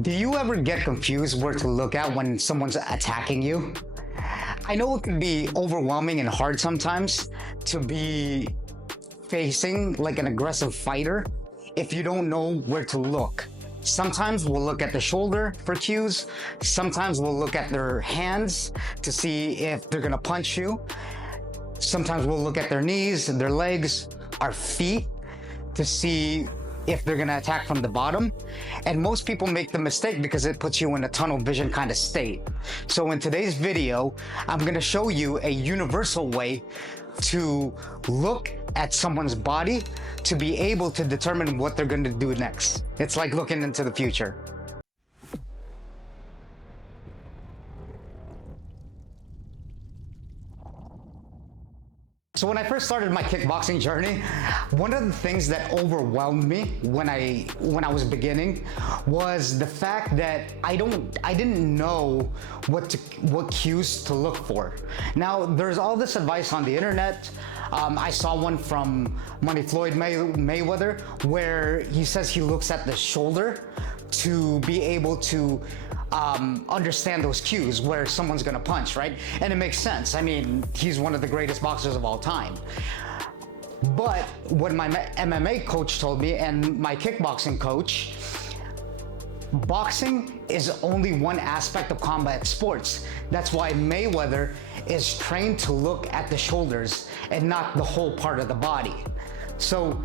Do you ever get confused where to look at when someone's attacking you? I know it can be overwhelming and hard sometimes to be facing like an aggressive fighter if you don't know where to look. Sometimes we'll look at the shoulder for cues. Sometimes we'll look at their hands to see if they're gonna punch you. Sometimes we'll look at their knees, their legs, our feet to see if they're gonna attack from the bottom. And most people make the mistake because it puts you in a tunnel vision kind of state. So in today's video, I'm gonna show you a universal way to look at someone's body to be able to determine what they're gonna do next. It's like looking into the future. So when I first started my kickboxing journey, one of the things that overwhelmed me when I was beginning was the fact that I didn't know what cues to look for. Now there's all this advice on the internet. I saw one from Floyd Mayweather where he says he looks at the shoulder to be able to understand those cues where someone's gonna punch, right? And it makes sense. I mean, he's one of the greatest boxers of all time. But what my MMA coach told me and my kickboxing coach, boxing is only one aspect of combat sports. That's why Mayweather is trained to look at the shoulders and not the whole part of the body. So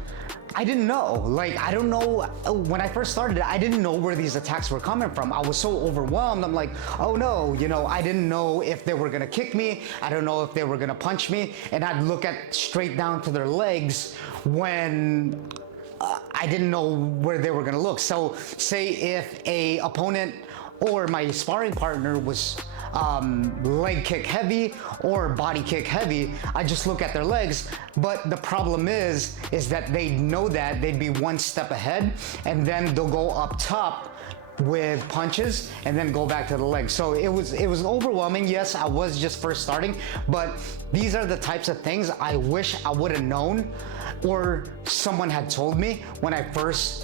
I didn't know, I don't know, when I first started, I didn't know where these attacks were coming from. I was so overwhelmed. I'm like, oh no, I didn't know if they were gonna kick me. I don't know if they were gonna punch me. And I'd look at straight down to their legs when I didn't know where they were gonna look. So say if a opponent or my sparring partner was leg kick heavy or body kick heavy, I just look at their legs. But the problem is that they know that they'd be one step ahead and then they'll go up top with punches and then go back to the legs. So it was overwhelming. Yes, I was just first starting, but these are the types of things I wish I would have known or someone had told me when I first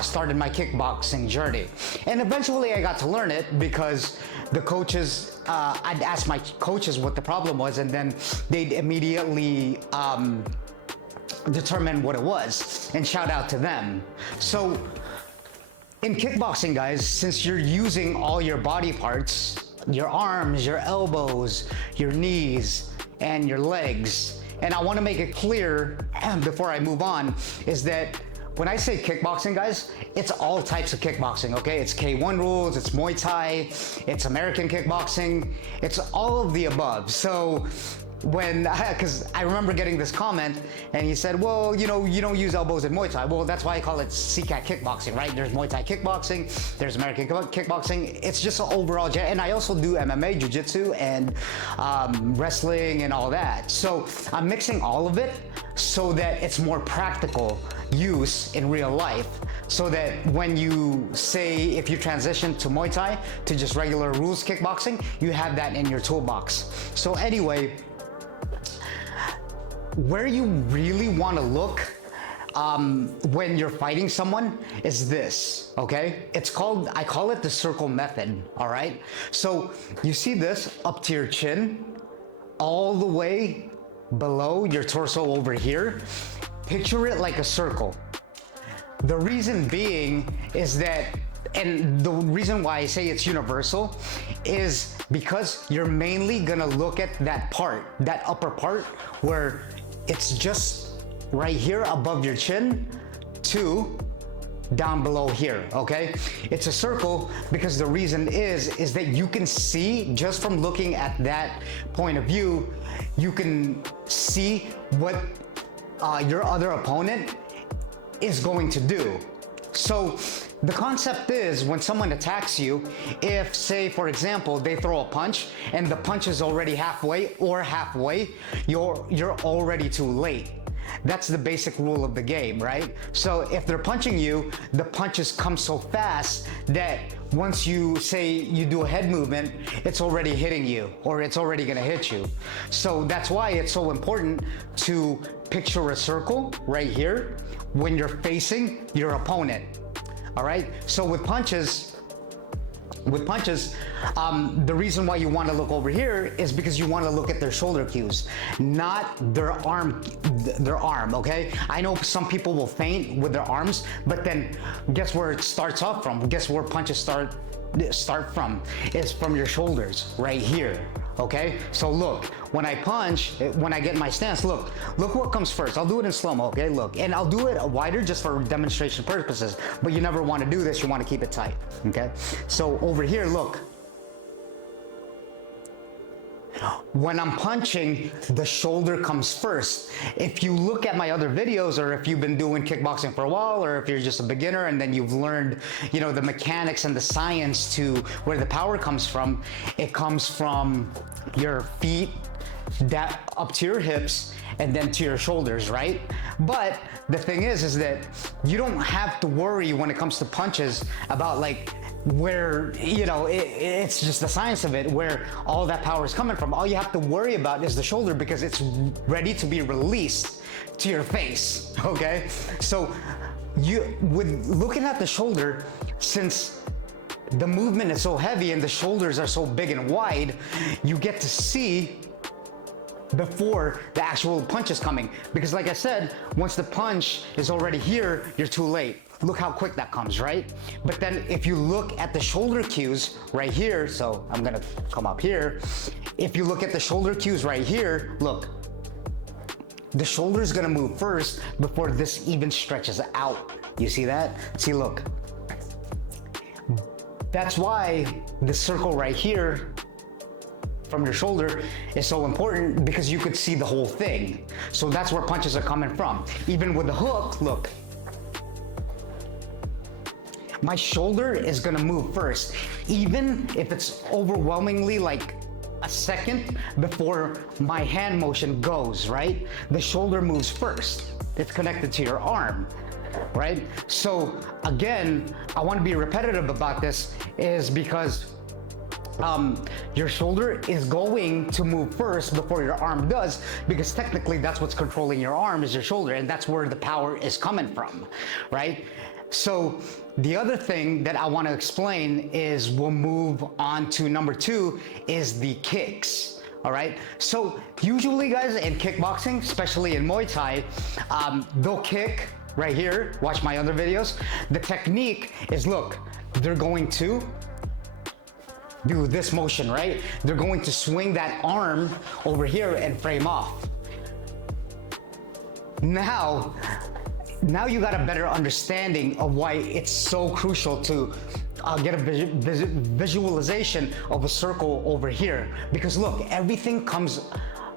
started my kickboxing journey. And eventually I got to learn it because the coaches, I'd ask my coaches what the problem was and then they'd immediately determine what it was, and shout out to them. So in kickboxing, guys, since you're using all your body parts, your arms, your elbows, your knees, and your legs, and I wanna make it clear before I move on, is that when I say kickboxing, guys, it's all types of kickboxing, okay? It's K1 rules, it's Muay Thai, it's American kickboxing, it's all of the above. So because I remember getting this comment and he said, well, you don't use elbows in Muay Thai. Well, that's why I call it Sicat Kickboxing, right? There's Muay Thai kickboxing, there's American kickboxing. It's just an overall, and I also do MMA, jiu-jitsu, and wrestling and all that. So I'm mixing all of it so that it's more practical use in real life, so that when you say, if you transition to Muay Thai, to just regular rules kickboxing, you have that in your toolbox. So anyway, where you really want to look when you're fighting someone is this, okay? I call it the circle method, all right? So you see this up to your chin, all the way below your torso over here. Picture it like a circle. The reason being is that, and the reason why I say it's universal is because you're mainly gonna look at that part, that upper part where it's just right here above your chin to down below here, okay? It's a circle because the reason is that you can see, just from looking at that point of view, you can see what your other opponent is going to do. So the concept is, when someone attacks you, if, say, for example, they throw a punch and the punch is already halfway, you're already too late. That's the basic rule of the game, right? So if they're punching you, the punches come so fast that once you say you do a head movement, it's already hitting you, or it's already gonna hit you. So that's why it's so important to picture a circle right here when you're facing your opponent. All right, so with punches, With punches, the reason why you want to look over here is because you want to look at their shoulder cues, not their arm. Okay, I know some people will feint with their arms, but then guess where it starts off from? Guess where punches start from? Is from your shoulders, right here. Okay, so look, when I punch, when I get in my stance, look what comes first. I'll do it in slow-mo, okay, look, and I'll do it wider just for demonstration purposes, but you never want to do this, you want to keep it tight, okay? So over here, look. When I'm punching, the shoulder comes first. If you look at my other videos, or if you've been doing kickboxing for a while, or if you're just a beginner and then you've learned, you know, the mechanics and the science to where the power comes from, it comes from your feet up to your hips and then to your shoulders, right? But the thing is that you don't have to worry when it comes to punches about like where, you know, it's just the science of it, where all that power is coming from. All you have to worry about is the shoulder, because it's ready to be released to your face, okay? So with looking at the shoulder, since the movement is so heavy and the shoulders are so big and wide, you get to see before the actual punch is coming. Because like I said, once the punch is already here, you're too late. Look how quick that comes, right? But then if you look at the shoulder cues right here, so I'm gonna come up here. If you look at the shoulder cues right here, look, the shoulder is gonna move first before this even stretches out. You see that? See, look. That's why the circle right here from your shoulder is so important, because you could see the whole thing. So that's where punches are coming from. Even with the hook, look. My shoulder is gonna move first, even if it's overwhelmingly like a second before my hand motion goes, right? The shoulder moves first. It's connected to your arm, right? So again, I wanna be repetitive about this, is because your shoulder is going to move first before your arm does, because technically that's what's controlling your arm, is your shoulder, and that's where the power is coming from, right? So the other thing that I want to explain is, we'll move on to number 2, is the kicks. All right, so usually guys in kickboxing, especially in Muay Thai, they'll kick right here. Watch my other videos. The technique is, look, they're going to do this motion, right? They're going to swing that arm over here and frame off. Now you got a better understanding of why it's so crucial to get a visualization of a circle over here. Because look, everything comes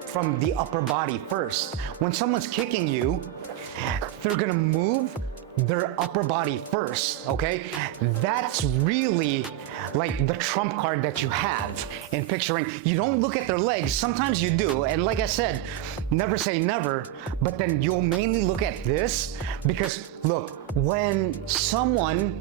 from the upper body first. When someone's kicking you, they're gonna move their upper body first, okay? That's really like the trump card that you have in picturing. You don't look at their legs. Sometimes you do, and like I said, never say never, but then you'll mainly look at this, because look, when someone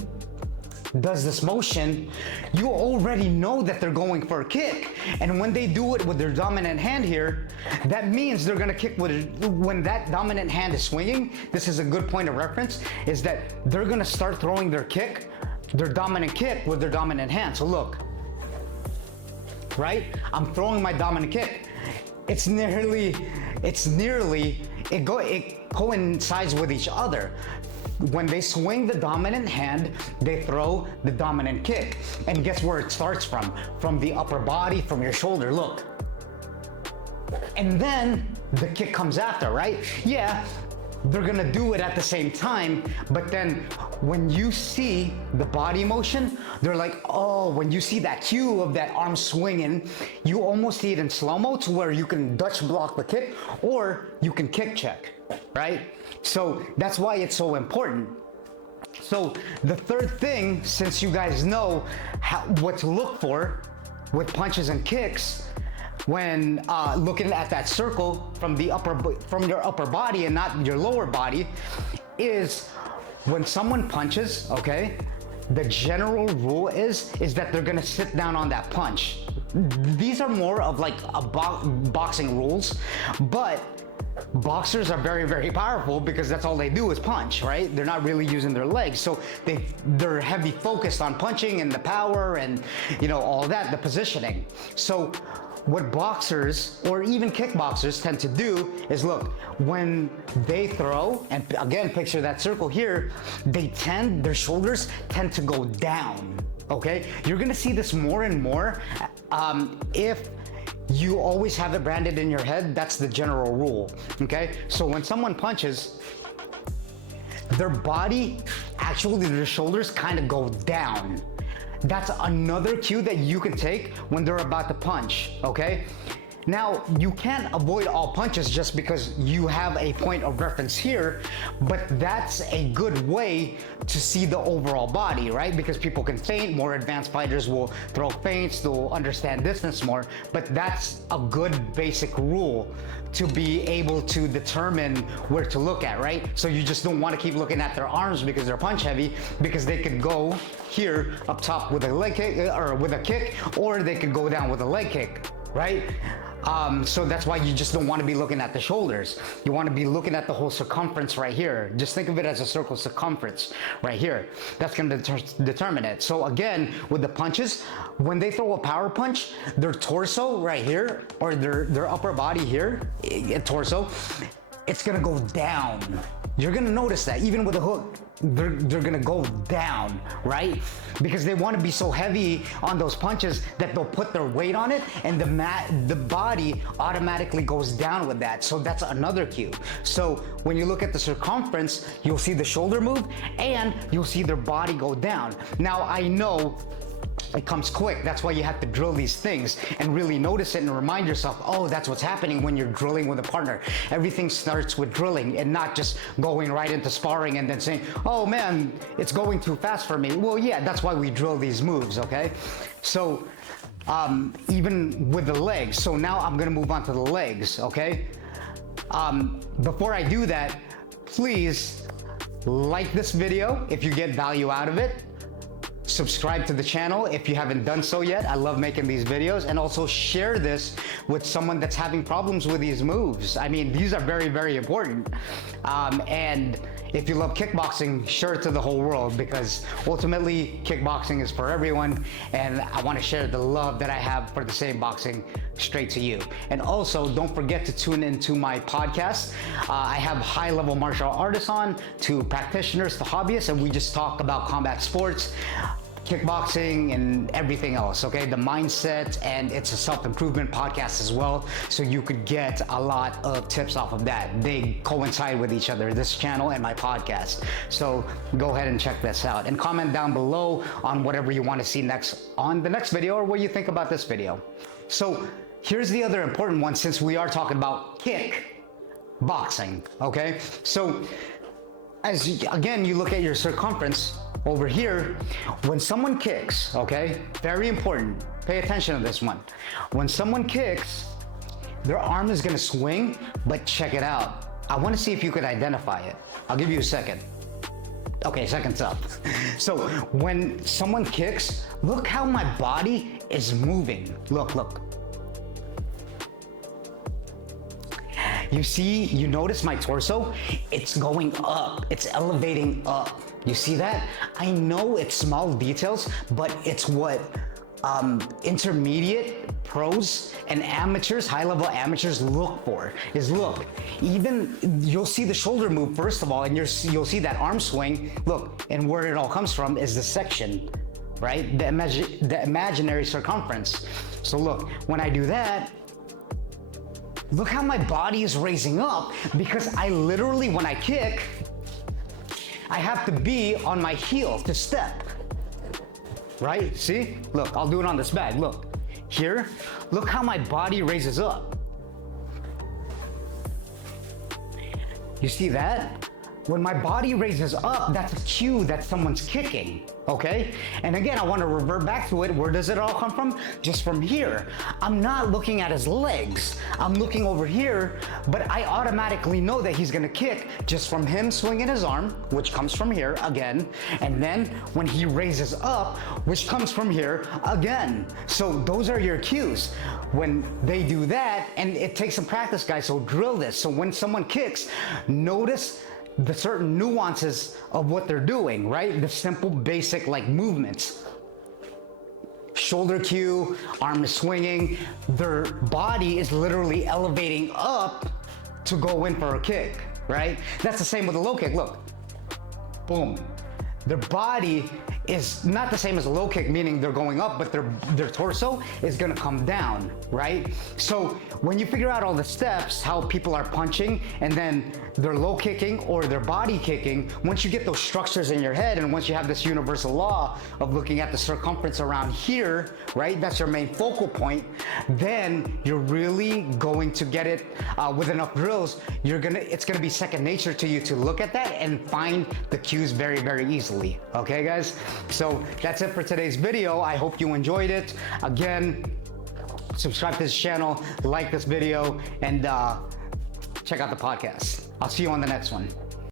does this motion, you already know that they're going for a kick. And when they do it with their dominant hand here, that means they're gonna kick with it. When that dominant hand is swinging, this is a good point of reference, is that they're gonna start throwing their kick, their dominant kick, with their dominant hand. So look, right? I'm throwing my dominant kick. It coincides with each other. When they swing the dominant hand, they throw the dominant kick. And guess where it starts from? From the upper body, from your shoulder, look. And then the kick comes after, right? Yeah, they're gonna do it at the same time, but then when you see the body motion, they're like, oh, when you see that cue of that arm swinging, you almost see it in slow-mo, to where you can Dutch block the kick, or you can kick check, right? So that's why it's so important. So the third thing, since you guys know what to look for with punches and kicks, when looking at that circle from your upper body and not your lower body, is when someone punches, okay, the general rule is that they're gonna sit down on that punch. These are more of like boxing rules, but boxers are very, very powerful because that's all they do is punch, right? They're not really using their legs. So they're heavy focused on punching and the power and, you know, all that, the positioning. So what boxers or even kickboxers tend to do is, look, when they throw, and again, picture that circle here, their shoulders tend to go down, okay? You're gonna see this more and more if you always have it branded in your head. That's the general rule, okay? So when someone punches, their body, actually their shoulders kind of go down. That's another cue that you can take when they're about to punch, okay? Now, you can't avoid all punches just because you have a point of reference here, but that's a good way to see the overall body, right? Because people can feint, more advanced fighters will throw feints, they'll understand distance more, but that's a good basic rule to be able to determine where to look at, right? So you just don't want to keep looking at their arms because they're punch heavy, because they could go here up top with a leg kick or with a kick, or they could go down with a leg kick, right? So that's why you just don't want to be looking at the shoulders. You want to be looking at the whole circumference right here. Just think of it as a circle circumference right here. That's going to determine it. So again, with the punches, when they throw a power punch, their torso right here, or their upper body here, torso, it's going to go down. You're going to notice that even with a hook, they're gonna go down, right? Because they want to be so heavy on those punches that they'll put their weight on it, and the body automatically goes down with that. So that's another cue. So when you look at the circumference, you'll see the shoulder move and you'll see their body go down. Now I know it comes quick. That's why you have to drill these things and really notice it and remind yourself, oh, that's what's happening when you're drilling with a partner. Everything starts with drilling and not just going right into sparring and then saying, oh man, it's going too fast for me. Well, yeah, that's why we drill these moves, okay? So even with the legs. So now I'm gonna move on to the legs, okay? Before I do that, please like this video if you get value out of it. Subscribe to the channel if you haven't done so yet. I love making these videos, and also share this with someone that's having problems with these moves. I mean, these are very, very important. And if you love kickboxing, share it to the whole world, because ultimately kickboxing is for everyone, and I want to share the love that I have for the same boxing straight to you. And also, don't forget to tune into my podcast. I have high-level martial artists on, to practitioners, to hobbyists, and we just talk about combat sports, kickboxing, and everything else, okay? The mindset, and it's a self-improvement podcast as well, so you could get a lot of tips off of that. They coincide with each other, this channel and my podcast. So go ahead and check this out, and comment down below on whatever you want to see next on the next video, or what you think about this video. So here's the other important one, since we are talking about kickboxing, okay? So again, you look at your circumference over here. When someone kicks, okay, very important, pay attention to this one. When someone kicks, their arm is gonna swing, but check it out. I wanna see if you could identify it. I'll give you a second. Okay, second's up. So when someone kicks, look how my body is moving. Look. You see, you notice my torso? It's going up, it's elevating up. You see that? I know it's small details, but it's what intermediate pros and amateurs, high-level amateurs look for, is look. Even, you'll see the shoulder move first of all, and you'll see that arm swing. Look, and where it all comes from is the section, right? The imaginary circumference. So look, when I do that, look how my body is raising up, because I literally, when I kick, I have to be on my heel to step, right? See? Look, I'll do it on this bag. Look, here, look how my body raises up. You see that? when my body raises up, that's a cue that someone's kicking, okay? And again, I want to revert back to it. Where does it all come from? Just from here. I'm not looking at his legs. I'm looking over here, but I automatically know that he's gonna kick just from him swinging his arm, which comes from here again, and then when he raises up, which comes from here again. So those are your cues. When they do that, and it takes some practice, guys, so drill this. So when someone kicks, notice the certain nuances of what they're doing, right? The simple, basic like movements. Shoulder cue, arm is swinging, their body is literally elevating up to go in for a kick, right? That's the same with a low kick. Look, boom. Their body is not the same as a low kick, meaning they're going up, but their torso is gonna come down, right? So when you figure out all the steps, how people are punching, and then they're low kicking or they're body kicking, once you get those structures in your head, and once you have this universal law of looking at the circumference around here, right? That's your main focal point, then you're really going to get it with enough drills. It's gonna be second nature to you to look at that and find the cues very, very easily. Okay, guys? So that's it for today's video. I hope you enjoyed it. Again, subscribe to this channel, like this video, and check out the podcast. I'll see you on the next one.